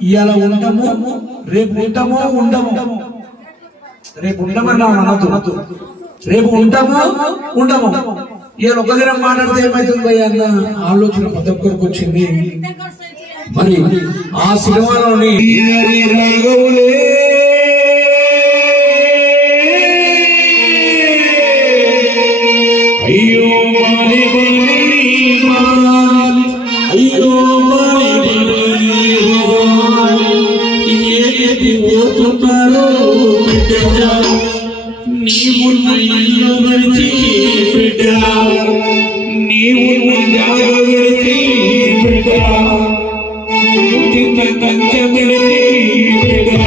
ఇవాళ ఉంటాము రేపు ఉంటామో ఉండము రేపు ఉండమని అనొద్దు రేపు ఉంటామో ఉండము ఇవాళ ఒక దినం మాట్లాడితే ఏమైతుంది అన్న ఆలోచన ప్రతి ఒక్కరికి వచ్చింది. మరి ఆ సినిమాలోని అయ్యో అయ్యో పోతున్నారో బిడ్డ నీవున్న ఇల్లు విడిచి బిడ్డ నీవున్న జాగ విడిచి బిడ్డ చిన్న కంచె విడిచి బిడ్డ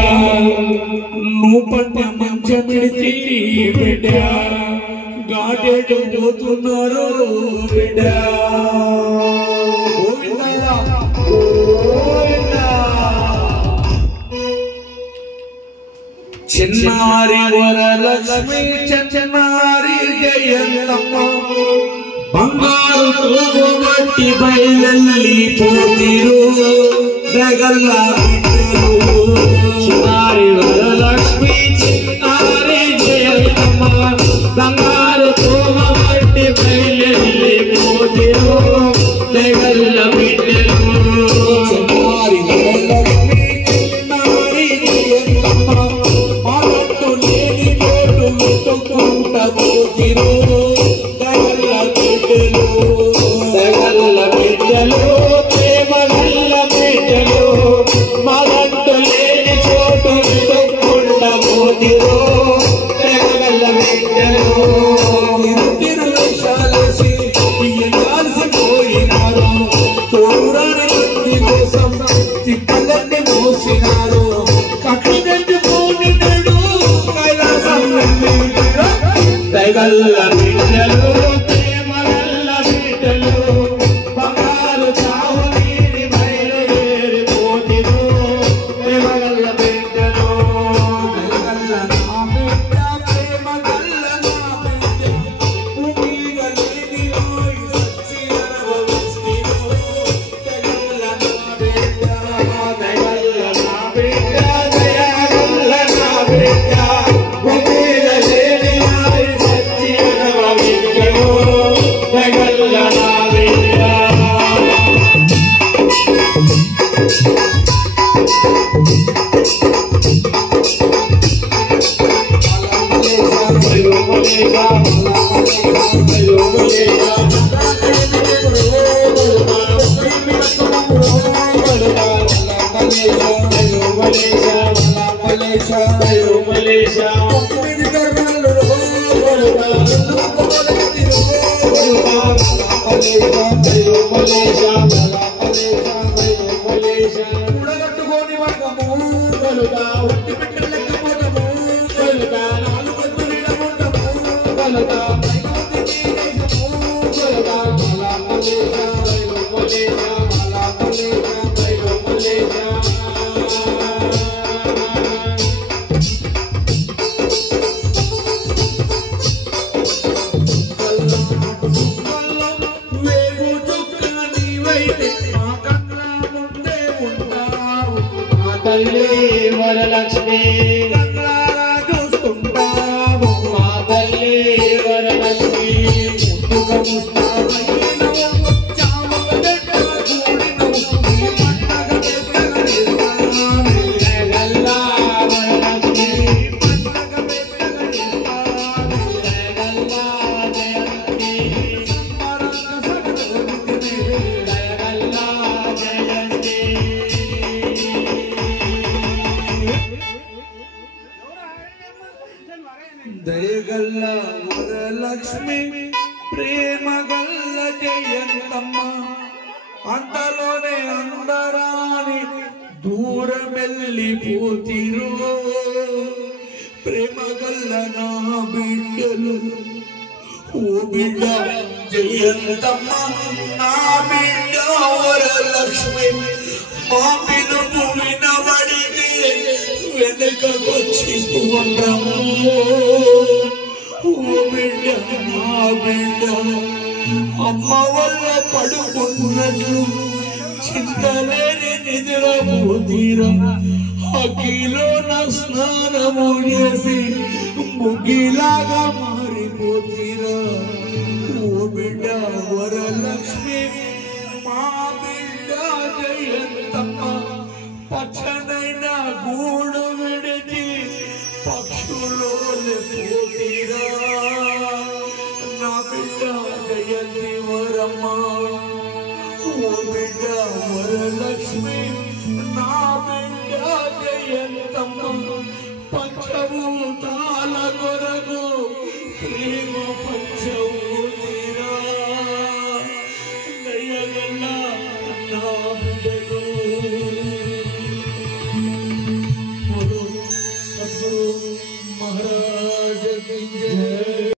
నువ్వు పట్ట మంచం విడిచి బిడ్డ గాడేడు పోతున్నారో బిడ్డ. చిన్నారి వరలక్ష్మి చిన్నారి జయంతమ్మ బంగారు తోగబట్టి బయలెల్లి పోతిరు దగల్లా చిన్నారి వరలక్ష్మి చిన్నారి జయంతమ్మ బంగారు తోగబట్టి బయలెల్లి పోతిరు దగల్లా బిడ్డలు. చిన్నారి వరలక్ష్మి చిన్నారి జయంతమ్మ ప్రేమగల్ల బిడ్డలు మగంటు లేని చోటు పోతిరు ప్రేమగల్ల బిడ్డలు. తిరువేషాలేసి పోయినారు తోరాని మంది కోసం తిప్పలన్నీ మోసినారు కక్షగంటి పోనిడు కైలాసం దైవల్ల బిడ్డలు ప్రేమగల్ల బిడ్డలు బంగారు చావు నీరి బయలుదేరి పోతిరు ప్రేమగల్ల బిడ్డలు. దైవల్ల నా బిడ్డ ప్రేమగల్ల నా బిడ్డ భూమిగా లేని లోయి సచ్చి అనుభవిస్తిరు దైవల్ల నా బిడ్డ. దైవల్ల నా బిడ్డ దయగల్ల నా బిడ్డ భూమిగా లేని లోయి సచ్చి అనుభవించను దైవల్ల నా బిడ్డ. కూడగట్టుకోని వర్గము కలుగా ఒట్టి పెట్టలేకపోతాము కలుగా నాలుగు ఉండము కలుగా వరలక్ష్మి చూస్తుంటాము మా తల్లి వరలక్ష్మి దయగల్ల వరలక్ష్మి ప్రేమగల్ల జయంతమ్మ అంతలోనే అందరాని దూరమెల్లి పోతిరు ప్రేమగల్ల నా బిడ్డలు. ఓ బిడ్డ జయంతమ్మ నా బిడ్డ వరలక్ష్మి మా పిలుపు వినబడితే వెనకకొచ్చి ఉండము. ఓ బిడ్డ నా బిడ్డ అమ్మ వల్ల పడుకున్నట్లు చింతలేని నిద్రపోతీరా అఖిలోన స్నానము చేసి ముగిలాగా మారిపోతీరా ఓ బిడ్డ వరలక్ష్మి మా బిడ్డ జయంతమ్మ పచ్చనైన గూడు విడిచి పక్షులో పోతీరా నా బిడ్డ జయంతి వరమ్మ ఓ బిడ్డ వరలక్ష్మి నా బిడ్డ జయంతమ్మ పంచభూత